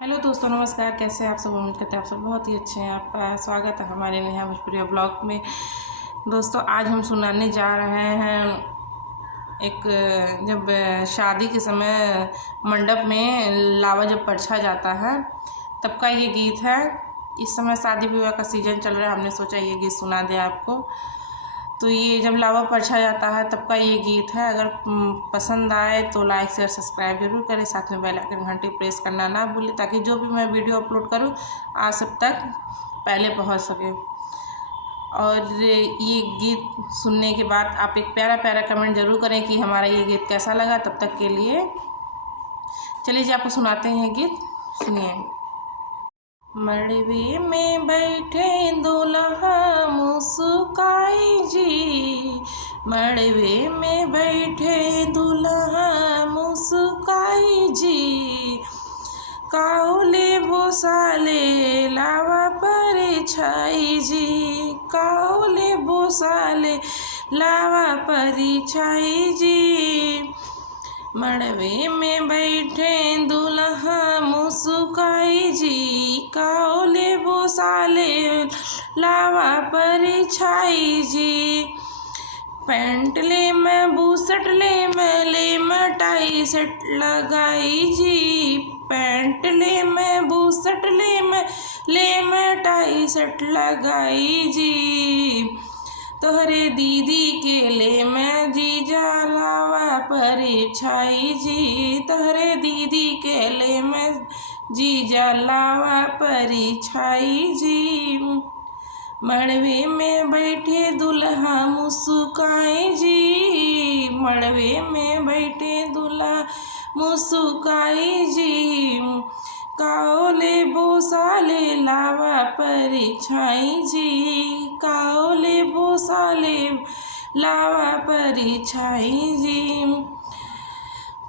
Hello दोस्तों, नमस्कार। कैसे हैं आप सब? उम्मीद करते हैं आप सब बहुत ही अच्छे हैं। आपका स्वागत है हमारे नेहा भोजपुरी ब्लॉग में। दोस्तों, आज हम सुनाने जा रहे हैं एक जब शादी के समय मंडप में लावा जब परछा जाता है तब का ये गीत है। इस समय शादी विवाह का सीज़न चल रहा है, हमने सोचा ये गीत सुना दें आपको। तो ये जब लावा परछा जाता है तब का ये गीत है। अगर पसंद आए तो लाइक शेयर सब्सक्राइब जरूर करें, साथ में बेल आइकन घंटी प्रेस करना ना भूलें ताकि जो भी मैं वीडियो अपलोड करूं आप सब तक पहले पहुंच सके। और ये गीत सुनने के बाद आप एक प्यारा प्यारा कमेंट ज़रूर करें कि हमारा ये गीत कैसा लगा। तब तक के लिए चलिए जी, आपको सुनाते हैं गीत, सुनिए। मड़वे में बैठे दूल्हा मुस्काई जी, मड़वे में बैठे दूल्हा मुस्काई जी, काउले बोसाले लावा पर छाई जी, काउले बोसाले लावा पर छाई जी, मड़वे में बैठे दूल्हा मुस्काई जी, काओले बोसाले लावा पर छाई जी, पैंट ले में बूसट ले में ले मटाई सेट लगाई जी, पैंट ले में बूसट ले में ले मटाई सेट लगाई जी, तोहरे दीदी के ले मैं जीजा लावा पर छाई जी, तोहरे दीदी के ले मैं जीजा लावा पर छाई जी, मड़वे में बैठे दुल्हा मुस्काई जी, मड़वे में बैठे दुल्हा मुस्काई जी, काओले बोसाले लावा पर छाई जी, काओले बोसाले लावा पर छाई जी,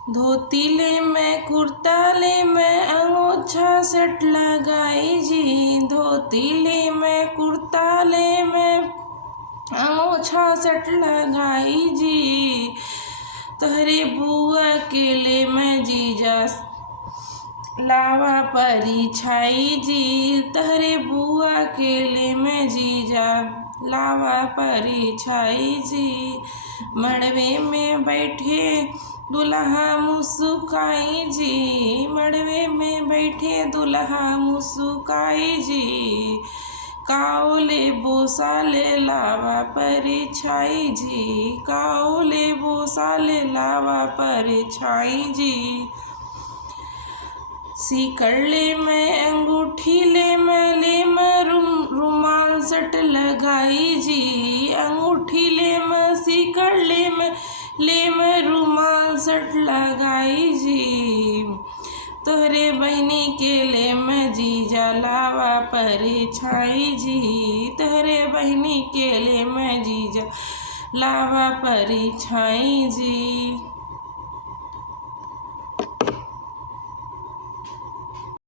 धोती ले मैं कुर्ता ले मैं अंगोछा सेट लगाई जी, धोती ले मैं कुर्ता ले मैं अंगोछा सेट लगाई जी, तोहरे बुआ के ले मैं जीजा लावा पर छाई जी, तोहरे बुआ के ले मैं जीजा लावा पर छाई जी, मड़वे में बैठे दुल्हा मुस्काई जी, मड़वे में बैठे दुल्हा मुस्काई जी, काओले बोसाले लावा पर छाई जी, काओले बोसाले लावा पर छाई जी, सीकड़ ले मैं अंगूठी ले मैं रुमाल सट लगाई जी, अंगूठी ले मैं सीकड़ ले मैं रुमाल सट लगाई जी, तोहरे बहनी के ले मैं जीजा लावा पर छाई जी, तोहरे बहनी के ले मैं जीजा लावा पर छाई जी।